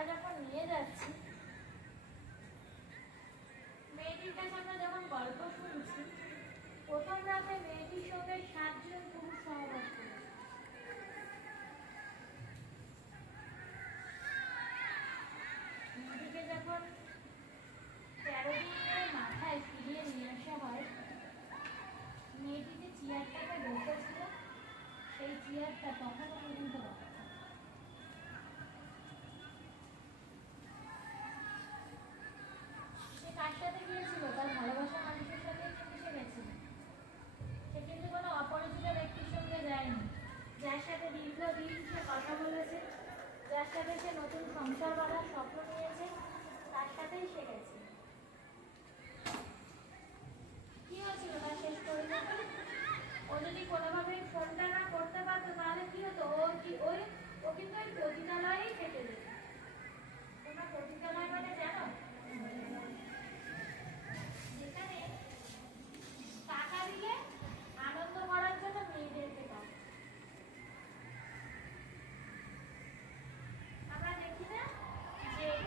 আমরা যখন নিয়ে যাচ্ছি, মেয়েটির কাছে আমরা যখন গল্প শুনছি, প্রথম রাতে মেয়েটির সঙ্গে 7